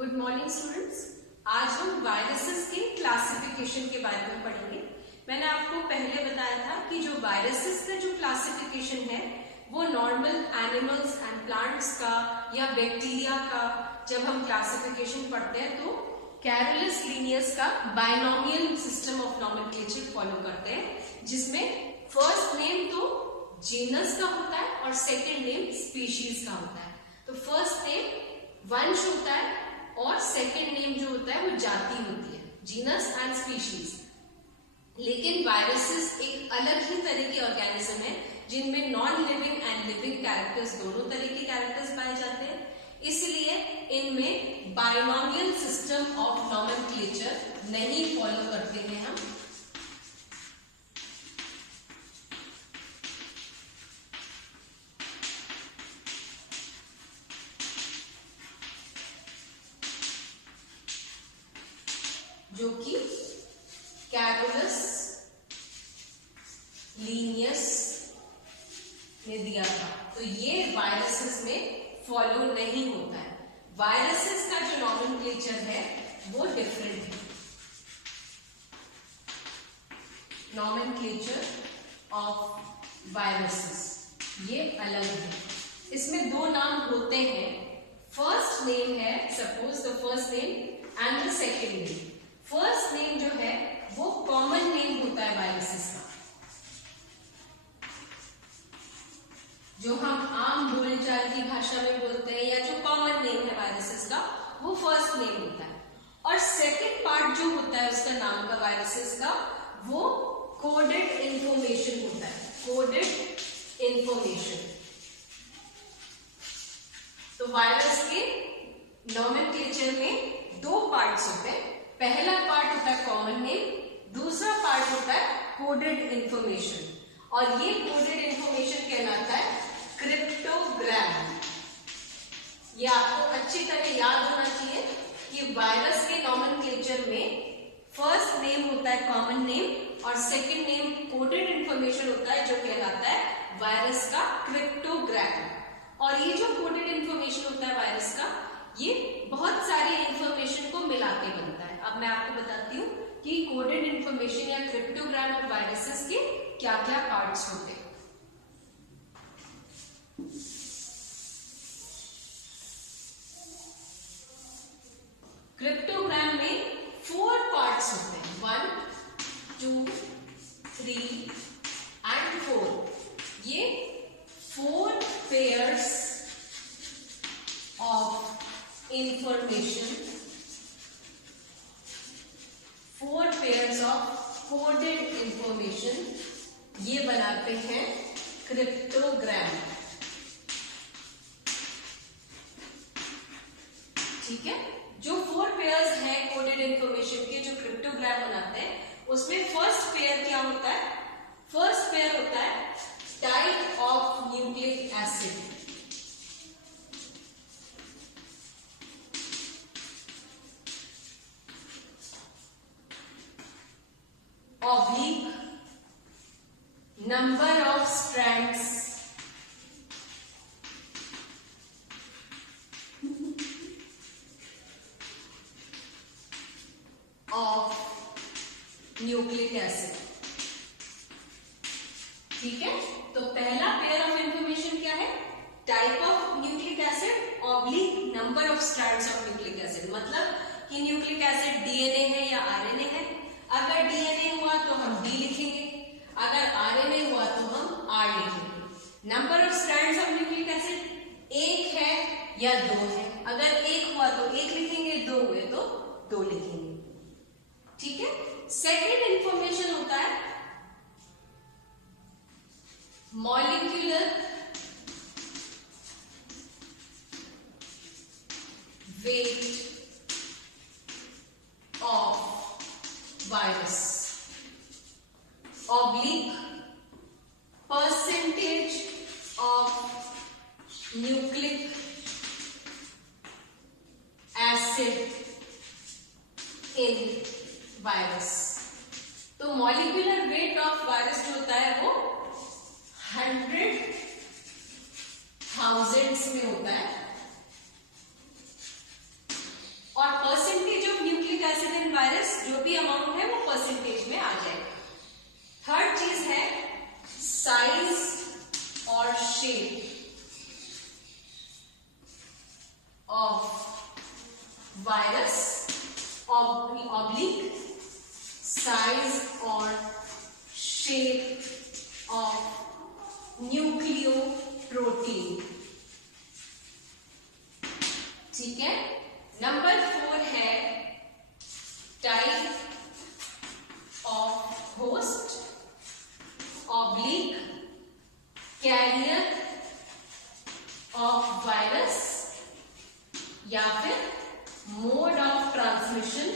Good morning students. आज हम viruses के क्लासिफिकेशन के बारे में पढ़ेंगे। मैंने आपको पहले बताया था कि जो वायरसेस का जो क्लासिफिकेशन है वो नॉर्मल एनिमल्स एंड प्लांट्स का या बैक्टीरिया का जब हम क्लासिफिकेशन पढ़ते हैं तो कैरोलस लीनियस का binomial system of nomenclature follow करते हैं, जिसमें फर्स्ट नेम तो जीनस का होता है और सेकंड नेम स्पीशीज का होता है। तो फर्स्ट नेम वंश होता है और सेकंड नेम जो होता है वो जाति होती है, जीनस एंड स्पीशीज। लेकिन वायरसेस एक अलग ही तरह के ऑर्गेनिज्म है जिनमें non living and living characters दोनों तरह के कैरेक्टर्स पाए जाते हैं, इसलिए इनमें बाइनोमियल सिस्टम ऑफ नॉमेनक्लेचर नहीं फॉलो करते हैं हम। जो कि कैरोलस लीनियस ने दिया था, तो ये वायरसेस में फॉलो नहीं होता है। वायरसेस का जो नॉमेनक्लेचर है वो डिफरेंट है। नॉमेनक्लेचर ऑफ वायरसेस ये अलग है। इसमें दो नाम होते हैं। फर्स्ट नेम है, suppose the first name and the second name. First name जो है वो कॉमन नेम होता है वायरसेस का, जो हम आम बोलचाल की भाषा में बोलते हैं या जो कॉमन नेम है वायरसेस का वो फर्स्ट नेम होता है। और सेकंड पार्ट जो होता है उसका नाम का वायरसेस का वो कोडेड इंफॉर्मेशन होता है। Coded information. तो वायरस के नॉमेनक्लेचर में दो पार्ट्स होते हैं। पहला पार्ट होता है कॉमन नेम, दूसरा पार्ट होता है कोडेड इंफॉर्मेशन। और ये कोडेड इंफॉर्मेशन कहलाता है क्रिप्टोग्राम। ये आपको अच्छी तरह याद होना चाहिए कि वायरस के नॉमेनक्लेचर में फर्स्ट नेम होता है कॉमन नेम और सेकंड नेम कोडेड इंफॉर्मेशन होता है जो कहलाता है वायरस का क्रिप्टोग्राम। और ये जो कोडेड इंफॉर्मेशन होता है वायरस का, ये बहुत सारी इंफॉर्मेशन को मिला के बनता है। अब मैं आपको बताती हूँ कि कोडेड इंफॉर्मेशन या क्रिप्टोग्राम ऑफ वायरसेस के क्या क्या पार्ट्स होते हैं। क्रिप्टोग्राम में 4 पार्ट्स होते हैं, 1, 2, 3 एंड 4। ये 4 pairs of information, 4 pairs of coded information, ये बनाते हैं क्रिप्टोग्राम। ठीक है, जो 4 पेयर्स हैं कोडेड इंफॉर्मेशन के जो क्रिप्टोग्राम बनाते हैं, उसमें फर्स्ट पेयर क्या होता है? फर्स्ट पेयर होता है type of nucleic acid. Oblique number of strands of nucleic acid. ठीक है, तो पहला पेयर ऑफ इंफॉर्मेशन क्या है? Type of nucleic acid oblique number of strands of nucleic acid. मतलब कि न्यूक्लिक एसिड डीएनए है या आरएनए है। अगर डीएनए हुआ तो हम डी लिखेंगे, अगर आरएनए हुआ तो हम आर लिखेंगे। Number of strands of nucleic acid 1 है या 2 है। अगर 1 हुआ तो 1 लिखेंगे, 2 हुए तो 2 लिखेंगे। ठीक है, सेकंड इंफॉर्मेशन होता है molecular weight of virus oblique percentage of nucleic acid in virus. तो मॉलिक्यूलर वेट ऑफ वायरस जो होता है वो 100,000 में होता है गिवन वायरस जो भी अमाउंट है वो परसेंटेज में आ जाएगा। थर्ड चीज है साइज और shape of virus oblique size और शेप ऑफ न्यूक्लियोप्रोटीन। ठीक है। नंबर 4 है type of host oblique carrier of virus या फिर mode of transmission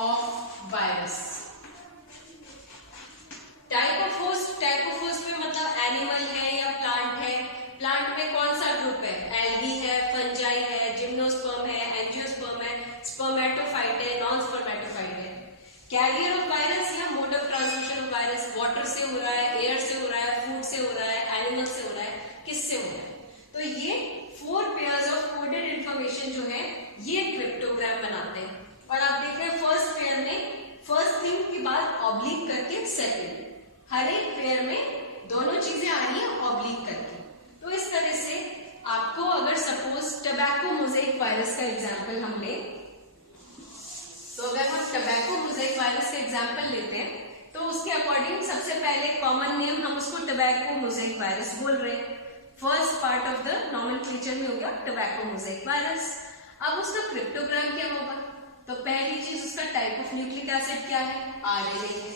of virus. Type of host में मतलब एनिमल है या प्लांट है। प्लांट में कौन सा ग्रुप है? एल्गी है, फंजाई है, जिम्नोस्पर्म है, एंजियोस्पर्म है, स्पर्मेटोफाइट है, नॉन स्पर्मेटोफाइट है। कैरियर ऑफ वायरस या mode of transmission of virus water से हो रहा है, एयर से हो रहा है, फूड से हो रहा है, एनिमल से हो रहा है, किससे हो रहा है? तो ये 4 पेयर्स ऑफ कोडेड इंफॉर्मेशन जो है ये क्रिप्टोग्राम बनाते हैं। और आप देख रहे हैं फर्स्ट पेयर में फर्स्ट थिंग के बाद ऑब्लिक करके सेकंड, हर एक पेयर में दोनों चीजें आ रही है ऑब्लिक करके। तो इस तरह से आपको अगर सपोज टबैको मोज़ेक वायरस का एग्जांपल हम ले, तो अगर हम टबैको मोज़ेक वायरस का एग्जांपल लेते हैं तो उसके अकॉर्डिंग सबसे पहले कॉमन नेम हम उसको टबैको मोज़ेक वायरस बोल रहे हैं। First part of the nomenclature में हो गया टबैको मोज़ेक वायरस। अब उसका क्रिप्टोग्राम क्या होगा? तो पहली चीज उसका टाइप ऑफ न्यूक्लिक एसिड क्या है? RNA है,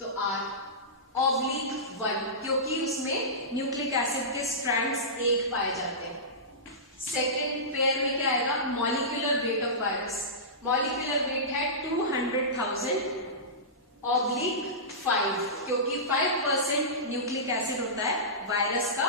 तो R/1 क्योंकि उसमें न्यूक्लिक एसिड के स्ट्रैंड्स एक पाए जाते हैं। सेकेंड पेयर में क्या आएगा? Molecular weight of virus. Molecular weight है 200,000/5 क्योंकि 5% न्यूक्लिक एसिड होता है वायरस का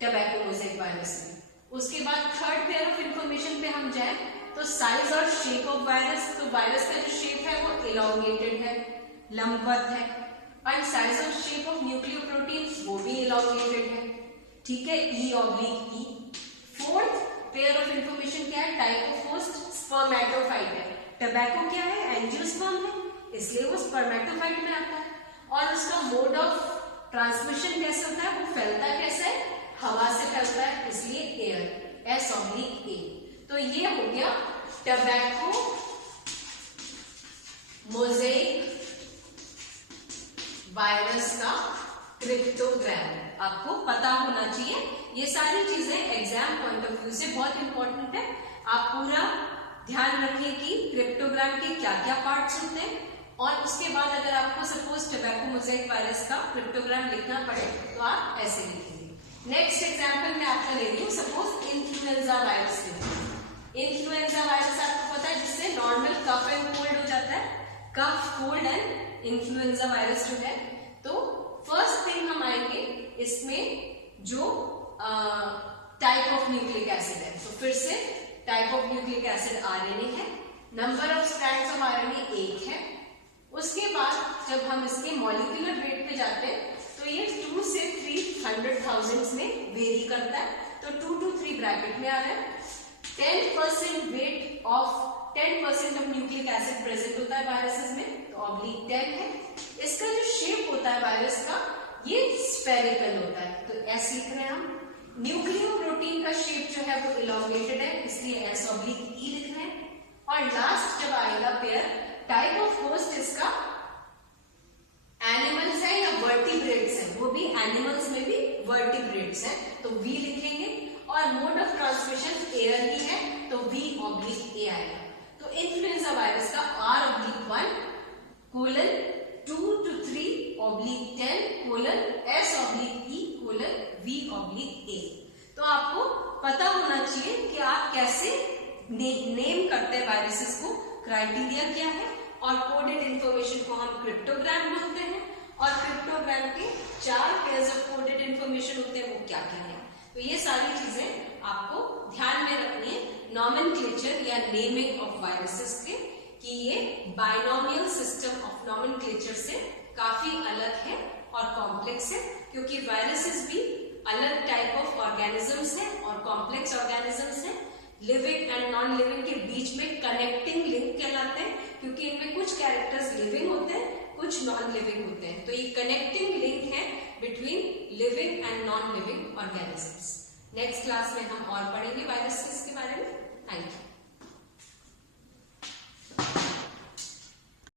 टबैको मोज़ेक वायरस में। उसके बाद थर्ड पेयर ऑफ इंफॉर्मेशन पे हम जाए तो साइज और शेप ऑफ वायरस। तो वायरस का जो शेप है वो इलॉन्गेटेड है, लंबवत है। और साइज और शेप ऑफ न्यूक्लियोप्रोटीन वो भी इलॉन्गेटेड है। ठीक है, E/E। Fourth pair of information क्या है? टाइप ऑफ होस्ट स्पर्मेटोफाइट है। टबैको क्या है? एंजियोस्पर्म है, इसलिए वो स्पर्मेटोफाइट में आता है। और उसका मोड ऑफ ट्रांसमिशन कैसे होता है? वो फैलता कैसे है? हवा से फैलता है, इसलिए एयर, S/A। तो ये हो गया टबैको मोज़ेक वायरस का क्रिप्टोग्राम। आपको पता होना चाहिए ये सारी चीजें एग्जाम पॉइंट ऑफ व्यू से बहुत इंपॉर्टेंट है। आप पूरा ध्यान रखिए कि क्रिप्टोग्राम के क्या क्या पार्ट्स होते हैं। और उसके बाद अगर आपको सपोज टबैको मोज़ेक वायरस का क्रिप्टोग्राम लिखना पड़े तो आप ऐसे लिखेंगे। नेक्स्ट एग्जाम्पल मैं आपका ले रही हूँ, सपोज इन्फ्लुएंजा वायरस ले। इन्फ्लुएंजा वायरस आपको पता है जिससे नॉर्मल कफ एंड कोल्ड हो जाता है, cough cold and influenza virus जो है। तो फर्स्ट थिंग हम आएंगे इसमें जो टाइप ऑफ न्यूक्लिक एसिड है। तो फिर से type of nucleic acid RNA है, number of strands of RNA 1 है। उसके बाद जब हम इसके मॉलिक्यूलर वेट पे जाते हैं तो ये 2 से 300,000 में वेरी करता है। तो 2 to 3 ब्रैकेट में आ रहा है। 10% weight of 10% of nucleic acid present होता है वायरसेस में, तो (10 है। इसका जो शेप होता है वायरस का ये स्फेरिकल होता है, तो S लिख रहे हैं हम। न्यूक्लियोप्रोटीन का शेप जो है वो इलॉन्गेटेड है, इसलिए S/E लिख रहे हैं। और लास्ट जब आएगा पेयर, टाइप ऑफ होस्ट इसका एनिमल्स है या वर्टिब्रेट्स है, वो भी एनिमल्स में भी वर्टिब्रेट्स है, तो V लिखेंगे। और मोड ऑफ ट्रांसमिशन एयर ही है, तो V/A आएगा। तो इन्फ्लुएंजा वायरस का R/1 (2 to 3) (10) S/E V/A। तो आपको पता होना चाहिए कि आप कैसे नेम करते हैं वायरसेस को, क्राइटेरिया क्या है। और कोडेड इंफॉर्मेशन को हम क्रिप्टोग्राम बोलते हैं। और क्रिप्टोग्राम के 4 पेयर्स ऑफ कोडेड इंफॉर्मेशन होते हैं, वो क्या क्या है। तो ये सारी चीजें आपको ध्यान में रखनी है नॉमेनक्लेचर या नेमिंग ऑफ वायरसेस के, कि ये बाइनोमियल सिस्टम ऑफ नॉमेनक्लेचर से काफी अलग है और कॉम्प्लेक्स है, क्योंकि वायरसेस भी अलग टाइप ऑफ ऑर्गेनिजम्स हैं और कॉम्प्लेक्स ऑर्गेनिजम्स हैं। लिविंग एंड नॉन लिविंग के बीच में कनेक्टिंग लिंक कहलाते हैं, क्योंकि इनमें कुछ कैरेक्टर्स लिविंग होते हैं, कुछ नॉन लिविंग होते हैं। तो ये कनेक्टिंग लिंक है between living and non living organisms. Next class में हम और पढ़ेंगे वायरसेस के बारे में। Thank you.